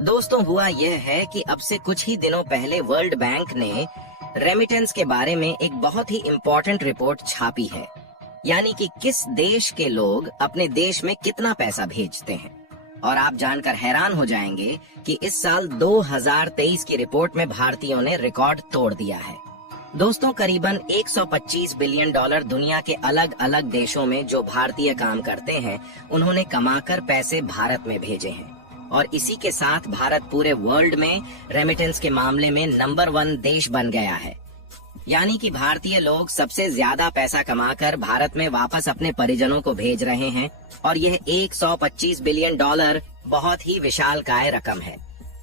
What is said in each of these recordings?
दोस्तों, हुआ यह है कि अब से कुछ ही दिनों पहले वर्ल्ड बैंक ने रेमिटेंस के बारे में एक बहुत ही इम्पोर्टेंट रिपोर्ट छापी है। यानी कि किस देश के लोग अपने देश में कितना पैसा भेजते हैं। और आप जानकर हैरान हो जाएंगे कि इस साल 2023 की रिपोर्ट में भारतीयों ने रिकॉर्ड तोड़ दिया है। दोस्तों, करीबन 125 बिलियन डॉलर दुनिया के अलग अलग देशों में जो भारतीय काम करते हैं, उन्होंने कमाकर पैसे भारत में भेजे हैं। और इसी के साथ भारत पूरे वर्ल्ड में रेमिटेंस के मामले में नंबर 1 देश बन गया है। यानी कि भारतीय लोग सबसे ज्यादा पैसा कमाकर भारत में वापस अपने परिजनों को भेज रहे हैं। और यह 125 बिलियन डॉलर बहुत ही विशालकाय रकम है,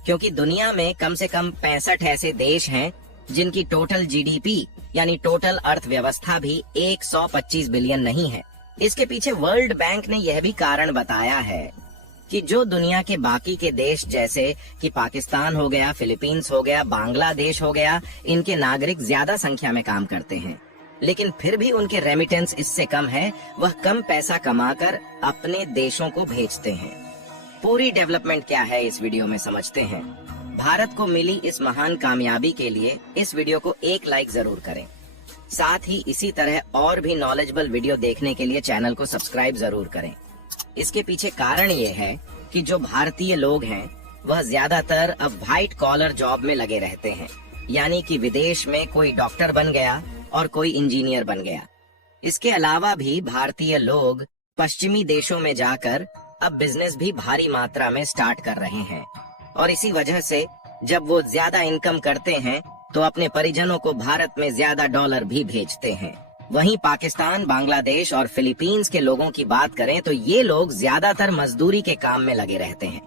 क्योंकि दुनिया में कम से कम 65 ऐसे देश हैं जिनकी टोटल जीडीपी यानी टोटल अर्थव्यवस्था भी 125 बिलियन नहीं है। इसके पीछे वर्ल्ड बैंक ने यह भी कारण बताया है कि जो दुनिया के बाकी के देश जैसे कि पाकिस्तान हो गया, फिलीपींस हो गया, बांग्लादेश हो गया, इनके नागरिक ज्यादा संख्या में काम करते हैं, लेकिन फिर भी उनके रेमिटेंस इससे कम है। वह कम पैसा कमाकर अपने देशों को भेजते हैं। पूरी डेवलपमेंट क्या है इस वीडियो में समझते हैं। भारत को मिली इस महान कामयाबी के लिए इस वीडियो को एक लाइक जरूर करें। साथ ही इसी तरह और भी नॉलेजेबल वीडियो देखने के लिए चैनल को सब्सक्राइब जरूर करें। इसके पीछे कारण ये है कि जो भारतीय लोग हैं वह ज्यादातर अब व्हाइट कॉलर जॉब में लगे रहते हैं। यानी कि विदेश में कोई डॉक्टर बन गया और कोई इंजीनियर बन गया। इसके अलावा भी भारतीय लोग पश्चिमी देशों में जाकर अब बिजनेस भी भारी मात्रा में स्टार्ट कर रहे हैं। और इसी वजह से जब वो ज्यादा इनकम करते हैं तो अपने परिजनों को भारत में ज्यादा डॉलर भी भेजते हैं। वहीं पाकिस्तान, बांग्लादेश और फिलीपींस के लोगों की बात करें तो ये लोग ज्यादातर मजदूरी के काम में लगे रहते हैं।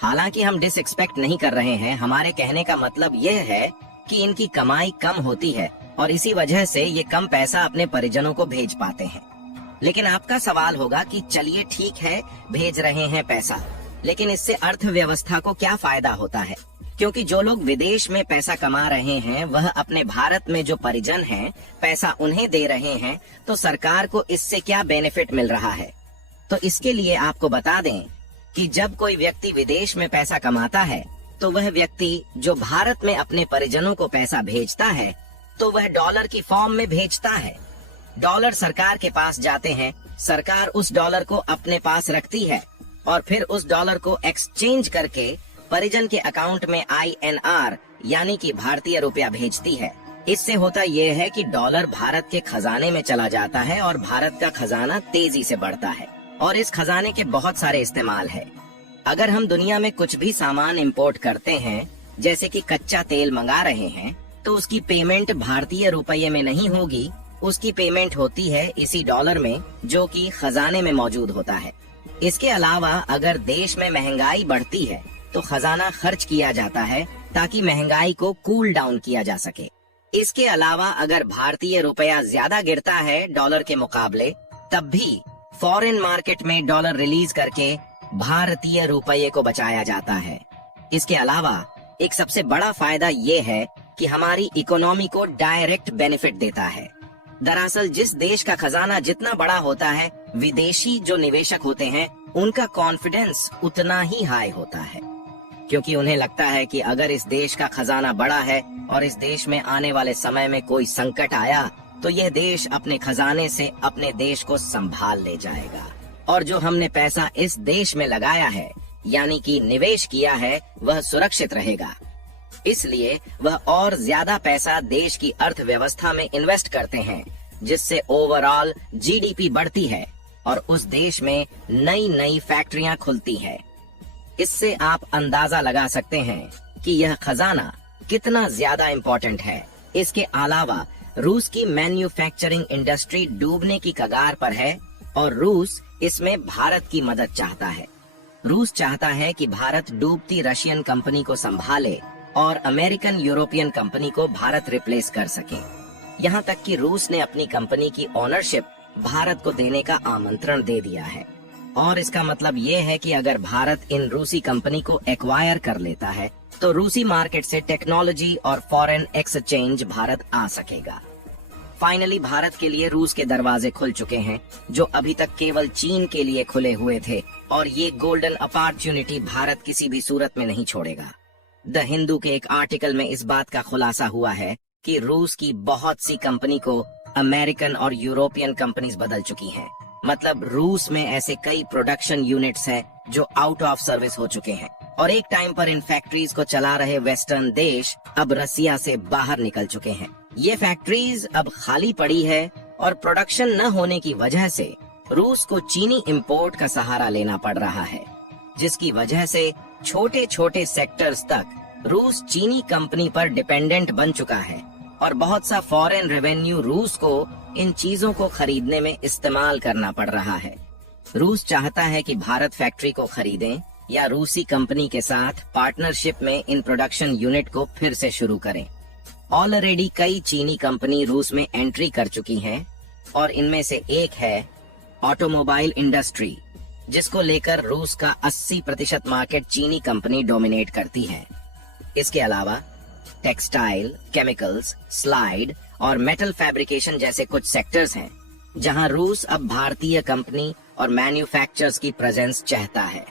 हालांकि हम डिसएक्सपेक्ट नहीं कर रहे हैं, हमारे कहने का मतलब यह है कि इनकी कमाई कम होती है और इसी वजह से ये कम पैसा अपने परिजनों को भेज पाते हैं। लेकिन आपका सवाल होगा कि चलिए ठीक है, भेज रहे हैं पैसा, लेकिन इससे अर्थव्यवस्था को क्या फायदा होता है? क्योंकि जो लोग विदेश में पैसा कमा रहे हैं वह अपने भारत में जो परिजन हैं पैसा उन्हें दे रहे हैं, तो सरकार को इससे क्या बेनिफिट मिल रहा है? तो इसके लिए आपको बता दें कि जब कोई व्यक्ति विदेश में पैसा कमाता है तो वह व्यक्ति जो भारत में अपने परिजनों को पैसा भेजता है तो वह डॉलर की फॉर्म में भेजता है। डॉलर सरकार के पास जाते हैं, सरकार उस डॉलर को अपने पास रखती है और फिर उस डॉलर को एक्सचेंज करके परिजन के अकाउंट में INR यानी कि भारतीय रुपया भेजती है। इससे होता यह है कि डॉलर भारत के खजाने में चला जाता है और भारत का खजाना तेजी से बढ़ता है। और इस खजाने के बहुत सारे इस्तेमाल है। अगर हम दुनिया में कुछ भी सामान इंपोर्ट करते हैं, जैसे कि कच्चा तेल मंगा रहे हैं, तो उसकी पेमेंट भारतीय रुपये में नहीं होगी, उसकी पेमेंट होती है इसी डॉलर में जो कि खजाने में मौजूद होता है। इसके अलावा अगर देश में महंगाई बढ़ती है तो खजाना खर्च किया जाता है ताकि महंगाई को कूल डाउन किया जा सके। इसके अलावा अगर भारतीय रुपया ज्यादा गिरता है डॉलर के मुकाबले, तब भी फॉरेन मार्केट में डॉलर रिलीज करके भारतीय रुपये को बचाया जाता है। इसके अलावा एक सबसे बड़ा फायदा ये है कि हमारी इकोनॉमी को डायरेक्ट बेनिफिट देता है। दरअसल जिस देश का खजाना जितना बड़ा होता है, विदेशी जो निवेशक होते हैं उनका कॉन्फिडेंस उतना ही हाई होता है, क्योंकि उन्हें लगता है कि अगर इस देश का खजाना बड़ा है और इस देश में आने वाले समय में कोई संकट आया तो यह देश अपने खजाने से अपने देश को संभाल ले जाएगा। और जो हमने पैसा इस देश में लगाया है यानी कि निवेश किया है, वह सुरक्षित रहेगा। इसलिए वह और ज्यादा पैसा देश की अर्थव्यवस्था में इन्वेस्ट करते हैं, जिससे ओवरऑल जीडीपी बढ़ती है और उस देश में नई नई फैक्ट्रियां खुलती है। इससे आप अंदाजा लगा सकते हैं कि यह खजाना कितना ज्यादा इम्पोर्टेंट है। इसके अलावा रूस की मैन्युफैक्चरिंग इंडस्ट्री डूबने की कगार पर है और रूस इसमें भारत की मदद चाहता है। रूस चाहता है कि भारत डूबती रशियन कंपनी को संभाले और अमेरिकन यूरोपियन कंपनी को भारत रिप्लेस कर सके। यहाँ तक कि रूस ने अपनी कंपनी की ओनरशिप भारत को देने का आमंत्रण दे दिया है। और इसका मतलब ये है कि अगर भारत इन रूसी कंपनी को एक्वायर कर लेता है तो रूसी मार्केट से टेक्नोलॉजी और फॉरेन एक्सचेंज भारत आ सकेगा। फाइनली भारत के लिए रूस के दरवाजे खुल चुके हैं, जो अभी तक केवल चीन के लिए खुले हुए थे, और ये गोल्डन अपॉर्चुनिटी भारत किसी भी सूरत में नहीं छोड़ेगा। द हिंदू के एक आर्टिकल में इस बात का खुलासा हुआ है कि रूस की बहुत सी कंपनी को अमेरिकन और यूरोपियन कंपनीज बदल चुकी हैं। मतलब रूस में ऐसे कई प्रोडक्शन यूनिट्स हैं जो आउट ऑफ सर्विस हो चुके हैं, और एक टाइम पर इन फैक्ट्रीज को चला रहे वेस्टर्न देश अब रसिया से बाहर निकल चुके हैं। ये फैक्ट्रीज अब खाली पड़ी है, और प्रोडक्शन न होने की वजह से रूस को चीनी इंपोर्ट का सहारा लेना पड़ रहा है, जिसकी वजह से छोटे छोटे सेक्टर्स तक रूस चीनी कंपनी पर डिपेंडेंट बन चुका है, और बहुत सा फॉरेन रेवेन्यू रूस को इन चीजों को खरीदने में इस्तेमाल करना पड़ रहा है। रूस चाहता है कि भारत फैक्ट्री को खरीदें या रूसी कंपनी के साथ पार्टनरशिप में इन प्रोडक्शन यूनिट को फिर से शुरू करें। ऑलरेडी कई चीनी कंपनी रूस में एंट्री कर चुकी हैं, और इनमें से एक है ऑटोमोबाइल इंडस्ट्री, जिसको लेकर रूस का 80% मार्केट चीनी कंपनी डोमिनेट करती है। इसके अलावा टेक्सटाइल, केमिकल्स, स्लाइड और मेटल फैब्रिकेशन जैसे कुछ सेक्टर्स हैं, जहां रूस अब भारतीय कंपनी और मैन्युफैक्चरर्स की प्रेजेंस चाहता है।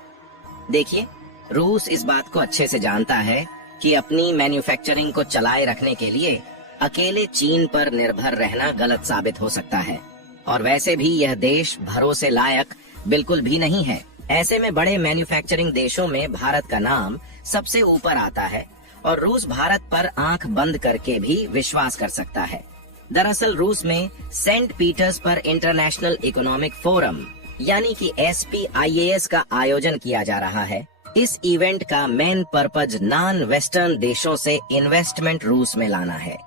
देखिए, रूस इस बात को अच्छे से जानता है कि अपनी मैन्युफैक्चरिंग को चलाए रखने के लिए अकेले चीन पर निर्भर रहना गलत साबित हो सकता है, और वैसे भी यह देश भरोसे लायक बिल्कुल भी नहीं है। ऐसे में बड़े मैन्युफैक्चरिंग देशों में भारत का नाम सबसे ऊपर आता है, और रूस भारत पर आंख बंद करके भी विश्वास कर सकता है। दरअसल रूस में Saint Petersburg International Economic Forum यानी कि SPIAS का आयोजन किया जा रहा है। इस इवेंट का मेन पर्पज नॉन वेस्टर्न देशों से इन्वेस्टमेंट रूस में लाना है।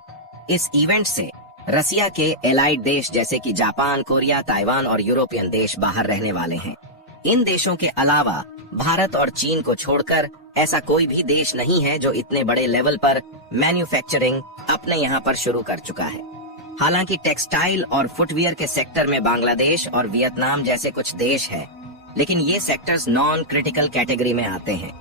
इस इवेंट से रसिया के एलाइड देश जैसे कि जापान, कोरिया, ताइवान और यूरोपियन देश बाहर रहने वाले हैं। इन देशों के अलावा भारत और चीन को छोड़कर ऐसा कोई भी देश नहीं है जो इतने बड़े लेवल पर मैन्युफैक्चरिंग अपने यहाँ पर शुरू कर चुका है। हालांकि टेक्सटाइल और फुटवियर के सेक्टर में बांग्लादेश और वियतनाम जैसे कुछ देश हैं, लेकिन ये सेक्टर्स नॉन क्रिटिकल कैटेगरी में आते हैं।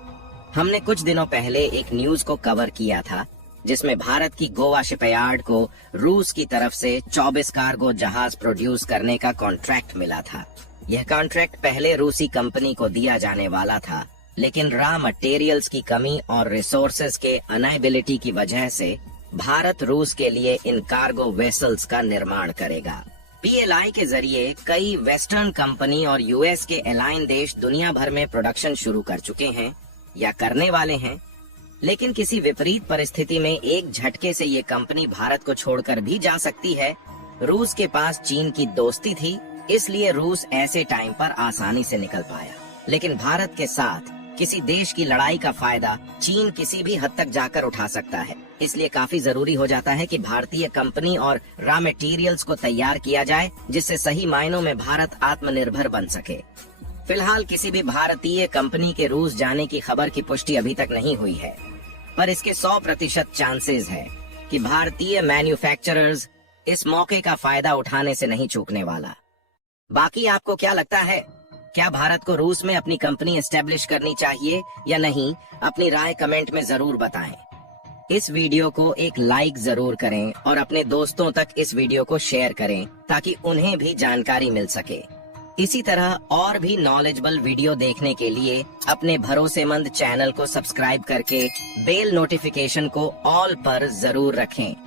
हमने कुछ दिनों पहले एक न्यूज को कवर किया था, जिसमें भारत की गोवा शिपयार्ड को रूस की तरफ से 24 कार्गो जहाज प्रोड्यूस करने का कॉन्ट्रैक्ट मिला था। यह कॉन्ट्रैक्ट पहले रूसी कंपनी को दिया जाने वाला था, लेकिन रॉ मटेरियल्स की कमी और रिसोर्सेज के अनएबिलिटी की वजह से भारत रूस के लिए इन कार्गो वेसल्स का निर्माण करेगा। PLI के जरिए कई वेस्टर्न कंपनी और US के एलाइन देश दुनिया भर में प्रोडक्शन शुरू कर चुके हैं या करने वाले हैं, लेकिन किसी विपरीत परिस्थिति में एक झटके से ये कंपनी भारत को छोड़कर भी जा सकती है। रूस के पास चीन की दोस्ती थी, इसलिए रूस ऐसे टाइम पर आसानी से निकल पाया, लेकिन भारत के साथ किसी देश की लड़ाई का फायदा चीन किसी भी हद तक जाकर उठा सकता है। इसलिए काफी जरूरी हो जाता है कि भारतीय कंपनी और रॉ मटेरियल्स को तैयार किया जाए, जिससे सही मायनों में भारत आत्मनिर्भर बन सके। फिलहाल किसी भी भारतीय कंपनी के रूस जाने की खबर की पुष्टि अभी तक नहीं हुई है, पर इसके 100% चांसेस है कि भारतीय मैन्युफैक्चरर्स इस मौके का फायदा उठाने से नहीं चूकने वाला। बाकी आपको क्या लगता है? क्या भारत को रूस में अपनी कंपनी एस्टेब्लिश करनी चाहिए या नहीं? अपनी राय कमेंट में जरूर बताएं। इस वीडियो को एक लाइक जरूर करें और अपने दोस्तों तक इस वीडियो को शेयर करें, ताकि उन्हें भी जानकारी मिल सके। इसी तरह और भी नॉलेजेबल वीडियो देखने के लिए अपने भरोसेमंद चैनल को सब्सक्राइब करके बेल नोटिफिकेशन को ऑल पर जरूर रखें।